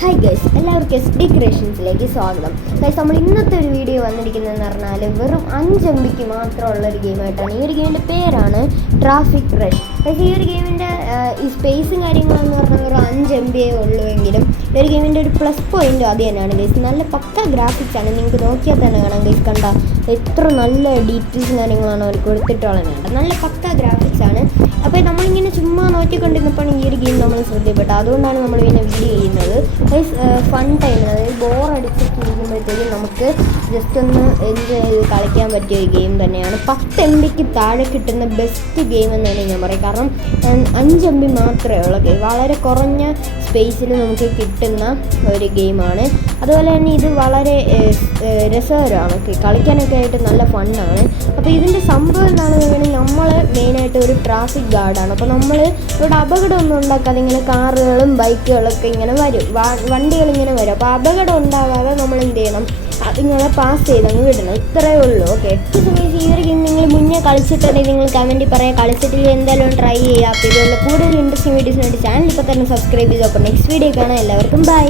Hi guys, എല്ലാവർക്കും S D ക്രിയേഷൻസിലേക്ക് സ്വാഗതം. Guys, നമ്മൾ ഇന്നത്തെ ഒരു വീഡിയോ വന്നിരിക്കുന്നതെന്ന് പറഞ്ഞാൽ വെറും 5 MB മാത്രമുള്ള ഒരു ഗെയിമായിട്ടാണ്. ഈ ഒരു ഗെയിമിൻ്റെ പേരാണ് ട്രാഫിക് റഷ്. ഗൈസ്, ഈ ഒരു ഗെയിമിൻ്റെ ഈ സ്പേസും കാര്യങ്ങളെന്ന് പറഞ്ഞാൽ വെറും 5 MB ഉള്ളൂ എങ്കിലും ഈ ഒരു ഗെയിമിൻ്റെ ഒരു പ്ലസ് പോയിൻറ്റും അത് തന്നെയാണ് ഗൈസ്. നല്ല പക്ക ഗ്രാഫിക്സ് ആണ്, നിങ്ങൾക്ക് നോക്കിയാൽ തന്നെ കാണാം ഗൈസ്. കണ്ട എത്ര നല്ല ഡീറ്റെയിൽസും കാര്യങ്ങളാണ് അവർ കൊടുത്തിട്ടുള്ളത്. നല്ല പക്ക ഗ്രാഫിക്സ് ആണ്. അപ്പോൾ നമ്മളിങ്ങനെ ചുമ്മാ നോക്കിക്കൊണ്ടിരുന്നപ്പോൾ ഈ ഒരു ഗെയിം നമ്മൾ ശ്രദ്ധപ്പെട്ടു. അതുകൊണ്ടാണ് നമ്മൾ ഇങ്ങനെ വീഡിയോ ചെയ്യുന്നത്. ഫൺ ടൈമിന്, അതായത് ബോറടിച്ചിട്ടിരിക്കുമ്പോഴത്തേക്കും നമുക്ക് ജസ്റ്റ് ഒന്ന് എൻജോയ് ചെയ്ത് കളിക്കാൻ പറ്റിയ ഒരു ഗെയിം തന്നെയാണ്. 10 MB താഴെ കിട്ടുന്ന ബെസ്റ്റ് ഗെയിം എന്ന് തന്നെ ഞാൻ പറയും. കാരണം 5 MB മാത്രമേ ഉള്ളൂ. വളരെ കുറഞ്ഞ സ്പേസിൽ നമുക്ക് കിട്ടുന്ന ഒരു ഗെയിമാണ്. അതുപോലെ തന്നെ ഇത് വളരെ രസകരമാണ്, കളിക്കാനൊക്കെ ആയിട്ട് നല്ല ഫണ്ണാണ്. അപ്പോൾ ഇതിൻ്റെ സംഭവം എന്താണെന്ന് പറയുന്നത്, നമ്മൾ മെയിനായിട്ട് ഒരു ട്രാഫിക് ഗാർഡാണ്. അപ്പോൾ നമ്മൾ ഇവിടെ അപകടമൊന്നും ഉണ്ടാക്കാതെ ഇങ്ങനെ കാറുകളും ബൈക്കുകളൊക്കെ ഇങ്ങനെ വരും, വണ്ടികളിങ്ങനെ വരും. അപ്പോൾ അപകടം ഉണ്ടാകാതെ നമ്മൾ എന്ത് ചെയ്യണം, അതിങ്ങനെ പാസ് ചെയ്തങ്ങ് വിടണം. ഇത്രയേ ഉള്ളൂ. ഓക്കെ, സമയത്ത് ഈ ഒരു ഗെയിം നിങ്ങൾ മുന്നേ കളിച്ചിട്ടുണ്ടെങ്കിൽ നിങ്ങൾ കമൻറ്റിൽ പറയാം. കളിച്ചിട്ടില്ല എന്തായാലും ട്രൈ ചെയ്യുക. അപ്പോൾ ഇതുപോലെ കൂടുതൽ ഇൻട്രസ്റ്റിംഗ് വീഡിയോസിന് വേണ്ടി ചാനൽ ഇപ്പോൾ തന്നെ സബ്സ്ക്രൈബ് ചെയ്തു. അപ്പോൾ നെക്സ്റ്റ് വീഡിയോ കാണാം. എല്ലാവർക്കും ബൈ.